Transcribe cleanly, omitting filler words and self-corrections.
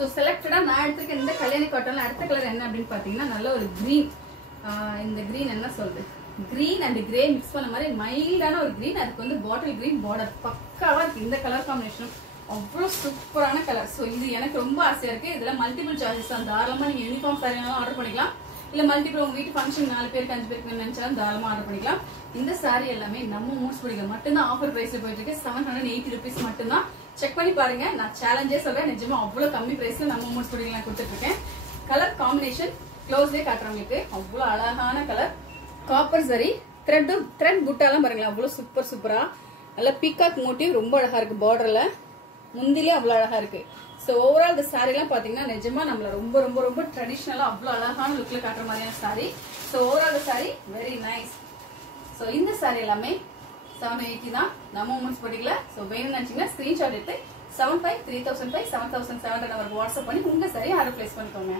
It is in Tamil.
ஸோ செலக்டடா நான் எடுத்திருக்க இந்த கல்யாணி காட்டன்ல அடுத்த கலர் என்ன அப்படின்னு பாத்தீங்கன்னா நல்ல ஒரு கிரீன். இந்த கிரீன் என்ன சொல்றது, கிரீன் அண்ட் கிரே மிக்ஸ் பண்ண மாதிரி மைல்டான ஒரு கிரீன். அதுக்கு வந்து பாட்டில் கிரீன் பார்டர் பக்காவா இருக்கு. இந்த கலர் காம்பினேஷன் அவ்வளோ சூப்பரான கலர். ஸோ இது எனக்கு ரொம்ப ஆசையா இருக்கு. இதுல மல்டிபிள் சார்ஜஸ் தான். தாராளமா நீங்க யூனிஃபார்ம் சாரினாலும் ஆர்டர் பண்ணிக்கலாம். இல்ல மல்டிபிள் உங்க வீட்டு ஃபங்க்ஷன் 4 பேருக்கு 5 பேருக்கு நினைச்சாலும் தாராளமா ஆர்டர் பண்ணிக்கலாம். இந்த சாரி எல்லாமே நம்ம மூட்ஸ் பிடிக்க மட்டும்தான் ஆஃபர் பிரைஸ்ல போயிட்டு இருக்கு. 780 rupees மட்டும்தான். செக் பண்ணி பாருங்க. நான் சேலஞ்சே சொல்றேன், நிஜமா அவ்வளவு கம்மி பிரைஸ்ல நம்ம மூட்ஸ் பிடிக்கலாம் கொடுத்துட்டு இருக்கேன். கலர் காம்பினேஷன் க்ளோஸ்லயே காட்டுறவங்களுக்கு அவ்வளவு அழகான கலர். காப்பர் சரி த்ரெட் புட்டாலாம் பாருங்களேன், அவ்வளவு சூப்பரா நல்ல பீகாக் மோட்டிவ் ரொம்ப அழகா இருக்கு. பார்டர்ல முந்திலே அவ்வளவு அழகா இருக்கு. சோ ஓவரால் இந்த சாரி எல்லாம் பாத்தீங்கன்னா நிஜமா நம்மள ரொம்ப ரொம்ப ரொம்ப ட்ரெடிஷனலா அவ்வளவு அழகான லுக்ல காட்டுற மாதிரியான சாரி. சோ ஓவரால் இந்த சாரி வெரி நைஸ். சோ இந்த சாரி எல்லாமே 780 தான் நம்ம உமன்ஸ் பட்டிக்கல. சோ வேணும்னு நினைச்சீங்கன்னா ஸ்கிரீன்ஷாட் எடுத்து 753005 7700 நம்பருக்கு வாட்ஸ்அப் பண்ணி உங்க சாரி ஆர்டர் பிளேஸ் பண்ணிக்கோங்க.